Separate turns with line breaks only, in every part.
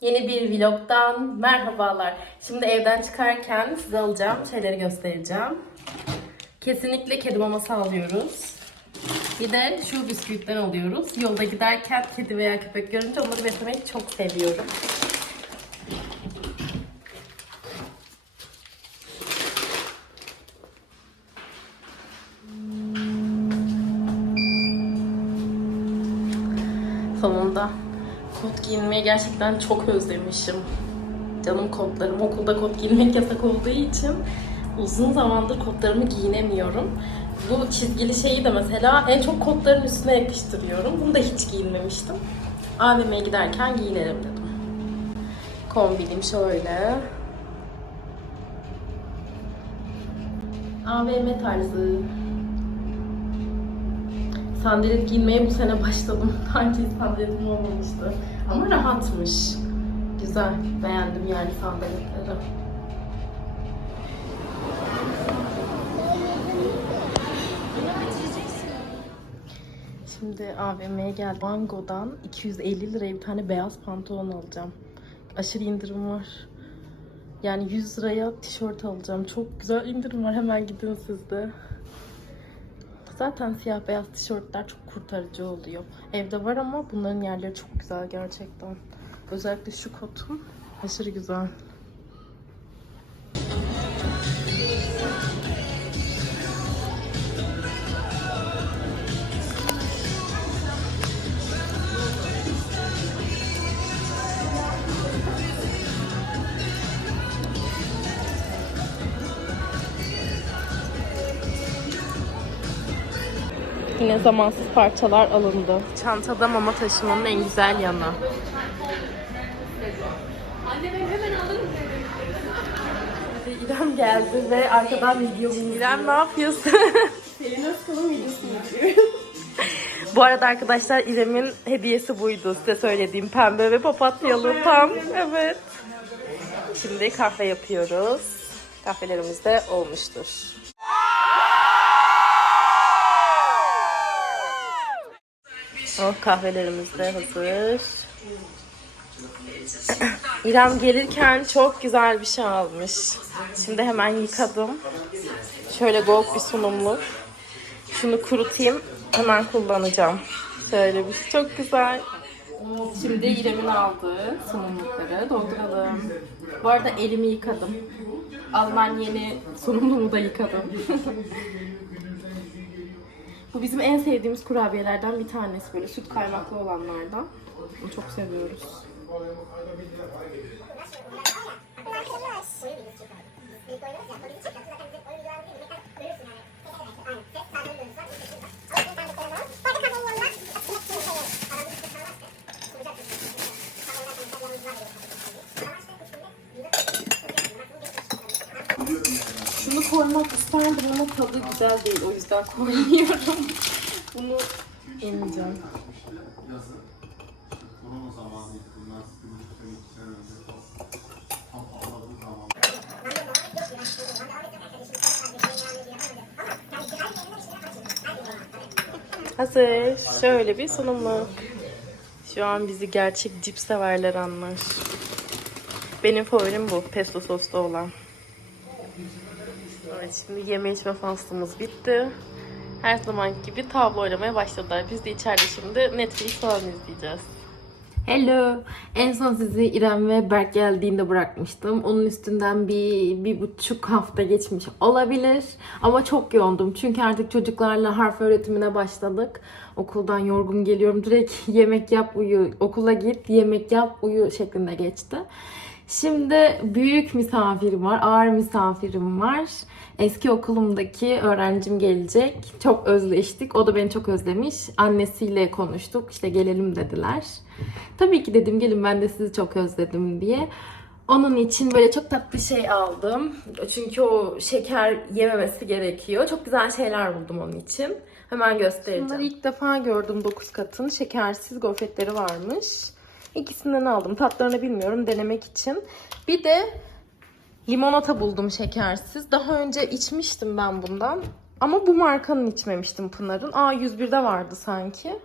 Yeni bir vlogdan merhabalar. Şimdi evden çıkarken size alacağım şeyleri göstereceğim. Kesinlikle kedi maması alıyoruz. Bir de şu bisküvitten alıyoruz. Yolda giderken kedi veya köpek görünce onları beslemeyi çok seviyorum. Sonunda kot giyinmeyi gerçekten çok özlemişim. Canım kotlarım. Okulda kot giyinmek yasak olduğu için uzun zamandır kotlarımı giyinemiyorum. Bu çizgili şeyi de mesela en çok kotların üstüne yakıştırıyorum. Bunu da hiç giyinmemiştim. AVM'ye giderken giyinelim dedim. Kombinim şöyle. AVM tarzı. Sandalet giymeye bu sene başladım. Daha önce sandaletim olmamıştı. Ama rahatmış. Güzel. Beğendim yani sandaletleri. Şimdi AVM'ye geldim. Mango'dan 250 liraya bir tane beyaz pantolon alacağım. Aşırı indirim var. Yani 100 liraya tişört alacağım. Çok güzel indirim var. Hemen gidin siz de. Zaten siyah beyaz tişörtler çok kurtarıcı oluyor. Evde var ama bunların yerleri çok güzel gerçekten. Özellikle şu kotum aşırı güzel. Zamansız parçalar alındı. Çantada mama taşımanın en güzel yanı.
Anne ben hemen alırım
İrem geldi ve arkadan video İrem ne yapıyorsun?
Selin Özkan'ın videosunu izliyorum.
Bu arada arkadaşlar İrem'in hediyesi buydu. Size söylediğim pembe ve papatyalı tam. Evet. Şimdi kahve yapıyoruz. Kahvelerimiz de olmuştur. Oh kahvelerimiz de hazır. İrem gelirken çok güzel bir şey almış. Şimdi hemen yıkadım. Şöyle gold bir sunumluk. Şunu kurutayım. Hemen kullanacağım. Şöyle bir çok güzel. Şimdi İrem'in aldığı sunumlukları dolduralım. Bu arada elimi yıkadım. Alınan yeni sunumluğumu da yıkadım. Bu bizim en sevdiğimiz kurabiyelerden bir tanesi. Böyle süt kaymaklı olanlardan. Bunu çok seviyoruz. Koymak isterdim ama tadı güzel değil. O yüzden koymuyorum. Bunu yemeyeceğim. Hazır. Şöyle bir sunumluk. Şu an bizi gerçek cips severler anlar. Benim favorim bu. Pesto soslu olan. Evet şimdi yeme içme faslımız bitti. Her zaman gibi tavla oynamaya başladılar. Biz de içeride şimdi Netflix falan izleyeceğiz. Hello. En son sizi İrem ve Berk geldiğinde bırakmıştım. Onun üstünden bir, bir buçuk hafta geçmiş olabilir. Ama çok yoğundum. Çünkü artık çocuklarla harf öğretimine başladık. Okuldan yorgun geliyorum. Direkt yemek yap uyu, okula git, yemek yap uyu şeklinde geçti. Şimdi büyük misafirim var, ağır misafirim var. Eski okulumdaki öğrencim gelecek. Çok özleştik. O da beni çok özlemiş. Annesiyle konuştuk. İşte gelelim dediler. Tabii ki dedim gelin ben de sizi çok özledim diye. Onun için böyle çok tatlı şey aldım. Çünkü o şeker yememesi gerekiyor. Çok güzel şeyler buldum onun için. Hemen göstereceğim. Bunları ilk defa gördüm 9 katın. Şekersiz gofretleri varmış. İkisinden aldım. Tatlarını bilmiyorum denemek için. Bir de limonata buldum şekersiz. Daha önce içmiştim ben bundan. Ama bu markanın içmemiştim Pınar'ın. A101'de vardı sanki.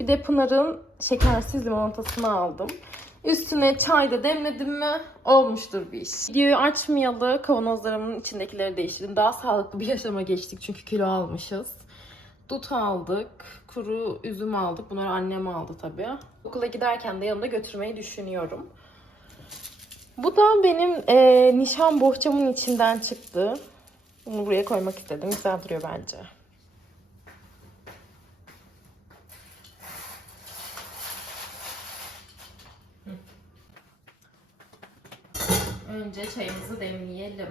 Bir de Pınar'ın şekersiz limonatasını aldım. Üstüne çay da demledim mi olmuştur bir iş. Videoyu açmayalı kavanozlarımın içindekileri değiştirdim. Daha sağlıklı bir yaşama geçtik çünkü kilo almışız. Dut aldık, kuru üzüm aldık. Bunları annem aldı tabii. Okula giderken de yanımda götürmeyi düşünüyorum. Bu da benim e, nişan bohçamın içinden çıktı. Bunu buraya koymak istedim. Güzel duruyor bence. Önce çayımızı demleyelim.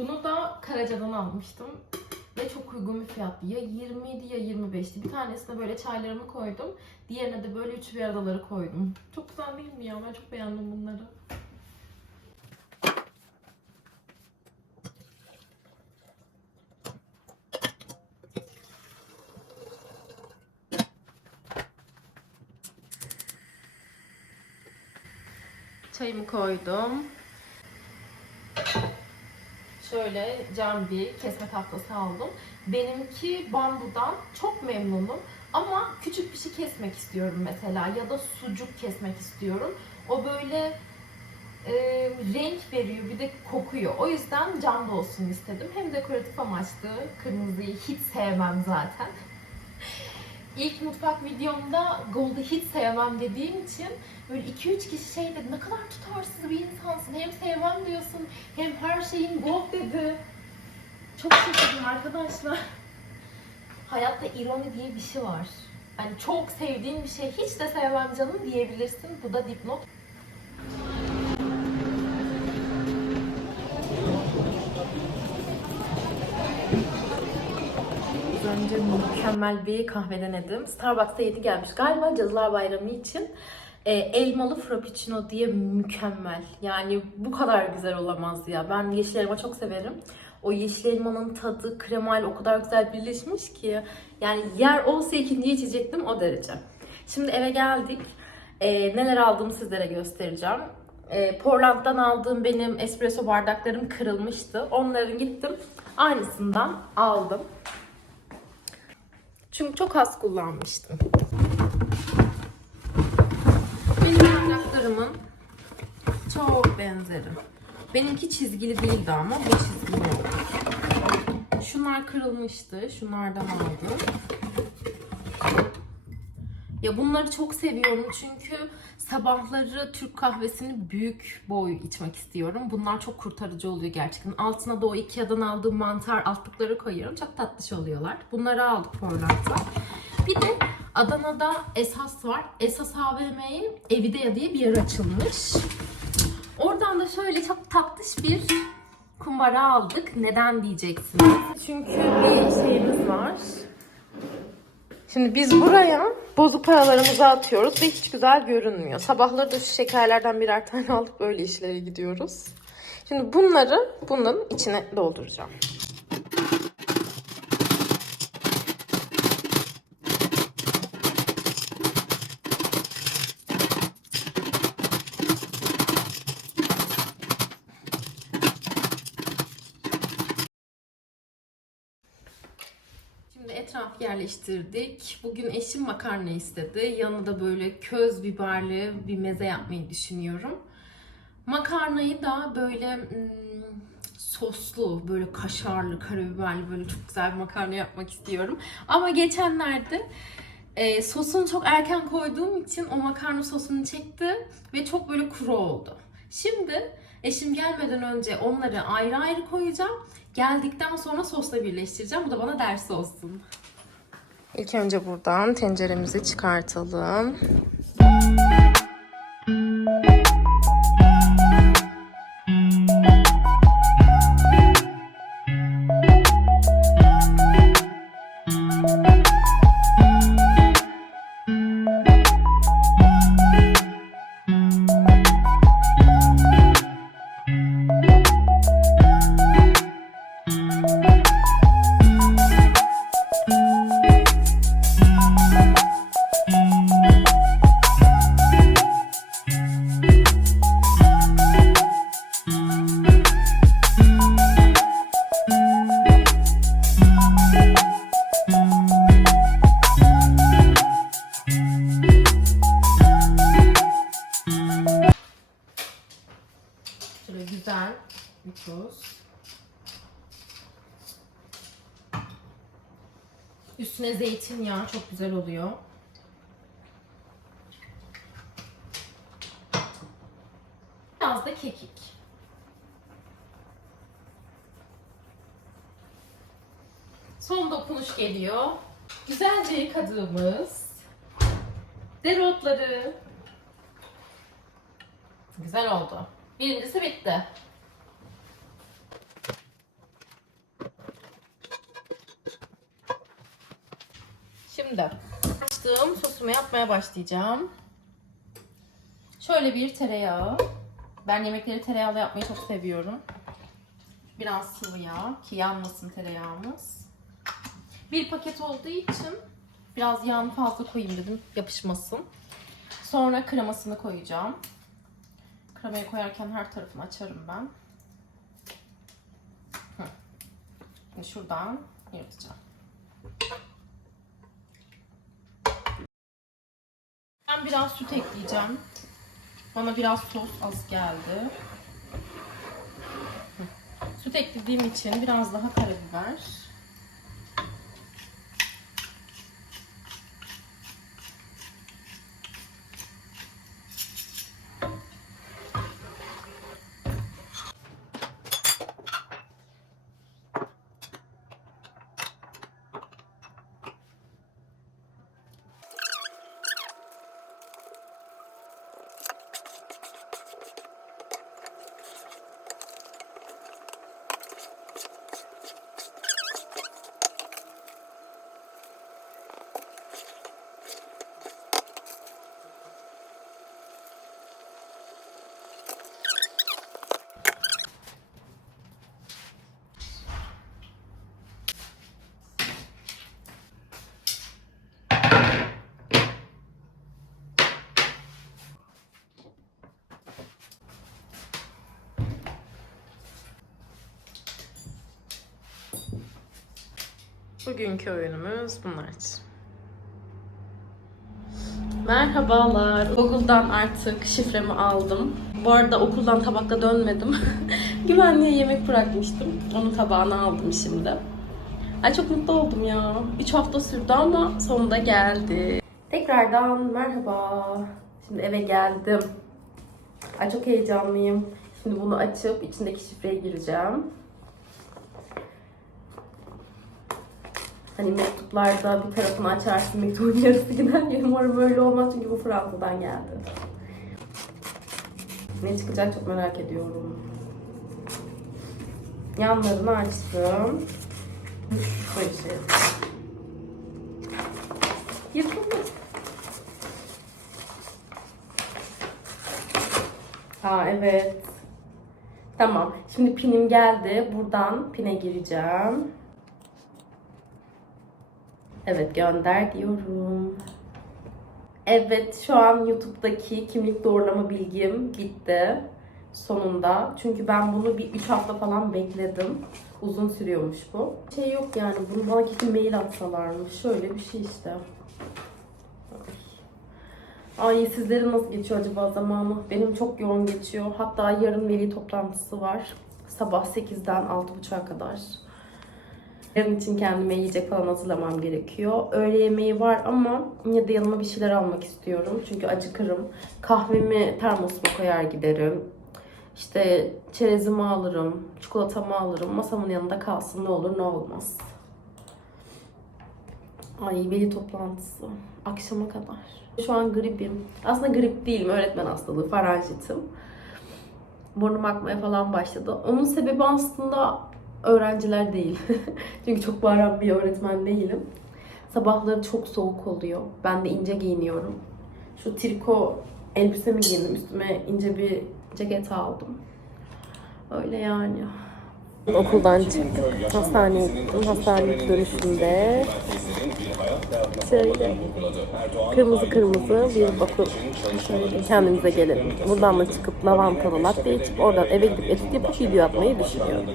Bunu da Karaca'dan almıştım. Ve çok uygun bir fiyattı. Ya 20'ydi ya 25'ti. Bir tanesine böyle çaylarımı koydum. Diğerine de böyle üç bir aradaları koydum. Çok güzel değil mi ya? Ben çok beğendim bunları. Çayımı koydum. Şöyle cam bir kesme tahtası aldım. Benimki bambudan çok memnunum. Ama küçük bir şey kesmek istiyorum mesela ya da sucuk kesmek istiyorum. O böyle e, renk veriyor bir de kokuyor. O yüzden camda olsun istedim. Hem dekoratif amaçlı. Kırmızıyı hiç sevmem zaten. İlk mutfak videomda Gold'u hiç sevmem dediğim için böyle 2-3 kişi şey dedi ne kadar tutarsız bir insansın. Hem sevmem diyorsun hem her şeyin Gold dedi. Çok şaşırdım arkadaşlar. Hayatta ironi diye bir şey var. Yani çok sevdiğin bir şey hiç de sevmem canım diyebilirsin. Bu da dipnot. Önce mükemmel bir kahve denedim. Starbucks'ta yedi gelmiş. Galiba Cadılar Bayramı için e, elmalı frappuccino diye mükemmel. Yani bu kadar güzel olamaz ya. Ben yeşil elma çok severim. O yeşil elmanın tadı kremayla o kadar güzel birleşmiş ki. Yani yer olsa ikinci içecektim o derece. Şimdi eve geldik. E, neler aldığımı sizlere göstereceğim. E, Portland'dan aldığım benim espresso bardaklarım kırılmıştı. Onların gittim aynısından aldım. Çünkü çok az kullanmıştım. Benim bardaklarımın çok benzeri. Benimki çizgili değildi ama bu çizgili oldu. Şunlar kırılmıştı. Şunlardan aldım. Ya bunları çok seviyorum çünkü sabahları Türk kahvesini büyük boy içmek istiyorum. Bunlar çok kurtarıcı oluyor gerçekten. Altına da o Ikea'dan aldığım mantar altlıkları koyuyorum. Çok tatlış oluyorlar. Bunları aldık Portland'da. Bir de Adana'da Esas var. Esas AVM'nin Evide diye bir yer açılmış. Oradan da şöyle çok tatlış bir kumbara aldık. Neden diyeceksiniz? Çünkü bir şeyimiz var. Şimdi biz buraya bozuk paralarımızı atıyoruz ve hiç güzel görünmüyor. Sabahları da şu şekerlerden birer tane alıp böyle işlere gidiyoruz. Şimdi bunları bunun içine dolduracağım. Şimdi etraf yerleştirdik. Bugün eşim makarna istedi. Yanına da böyle köz biberli bir meze yapmayı düşünüyorum. Makarnayı da böyle hmm, soslu, böyle kaşarlı, karabiberli böyle çok güzel bir makarna yapmak istiyorum. Ama geçenlerde e, sosunu çok erken koyduğum için o makarna sosunu çekti ve çok böyle kuru oldu. Şimdi eşim gelmeden önce onları ayrı ayrı koyacağım. Geldikten sonra sosla birleştireceğim. Bu da bana ders olsun. İlk önce buradan tenceremizi çıkartalım. Tuz. Üstüne zeytinyağı çok güzel oluyor. Biraz da kekik. Son dokunuş geliyor. Güzelce yıkadığımız dereotları. Güzel oldu. Birincisi bitti. Şimdi açtığım sosumu yapmaya başlayacağım. Şöyle bir tereyağı. Ben yemekleri tereyağıyla yapmayı çok seviyorum. Biraz sıvı yağ ki yanmasın tereyağımız. Bir paket olduğu için biraz yağını fazla koyayım dedim yapışmasın. Sonra kremasını koyacağım. Kremayı koyarken her tarafını açarım ben. Şimdi şuradan yırtacağım. Ben biraz süt ekleyeceğim. Bana biraz sos az geldi. Süt eklediğim için biraz daha karabiber. Bugünkü oyunumuz bunlar. Merhabalar. Google'dan artık şifremi aldım. Bu arada okuldan tabakla dönmedim. Güvenliğe yemek bırakmıştım. Onun tabağını aldım şimdi. Ay çok mutlu oldum ya. 3 hafta sürdü ama sonunda geldi. Tekrardan merhaba. Şimdi eve geldim. Ay çok heyecanlıyım. Şimdi bunu açıp içindeki şifreye gireceğim. Hani mektuplarda bir tarafını açarsın, mektubun yarısı gider. Umarım böyle olmaz çünkü bu Fransa'dan geldi. Ne çıkacak çok merak ediyorum. Yanlarını açtım. Böyle şey. Yırtıldı. Aa evet. Tamam. Şimdi pinim geldi. Buradan pine gireceğim. Evet gönder diyorum. Evet şu an YouTube'daki kimlik doğrulama bilgim bitti. Sonunda. Çünkü ben bunu bir 3 hafta falan bekledim. Uzun sürüyormuş bu. Şey yok yani bunu bana kesin mail atsalarmış. Şöyle bir şey işte. Ay. Sizlerin nasıl geçiyor acaba zamanı? Benim çok yoğun geçiyor. Hatta yarın veli toplantısı var. Sabah 8'den 6.30'a kadar. Yarın için kendime yiyecek falan hazırlamam gerekiyor. Öğle yemeği var ama yine de yanıma bir şeyler almak istiyorum. Çünkü acıkırım. Kahvemi termosuma koyar giderim. İşte çerezimi alırım, çikolatamı alırım. Masamın yanında kalsın ne olur ne olmaz. Ay veli toplantısı. Akşama kadar. Şu an gripim. Aslında grip değilim. Öğretmen hastalığı. Faranjitim. Burnum akmaya falan başladı. Onun sebebi aslında öğrenciler değil. Çünkü çok bağıran bir öğretmen değilim. Sabahları çok soğuk oluyor. Ben de ince giyiniyorum. Şu triko elbisemi giyindim. Üstüme ince bir ceket aldım. Öyle yani. Okuldan çıktık. Hastaneye gittim. Hastane dönüşünde şöyle kırmızı kırmızı bir bakım şöyle kendimize gelelim. Buradan da çıkıp lavantalı latte içip oradan eve gidip etüt yapıp video atmayı düşünüyorum.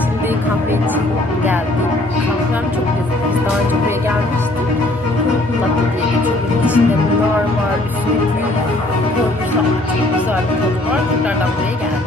Şimdi kahve için geldik. Kahvem çok. Biz daha önce buraya gelmiştik. Latte diye geçiyor. İçinde normal güzel bir suyu büyük koymuş ama çok güzel bir tadı var. Tekrardan buraya geldim.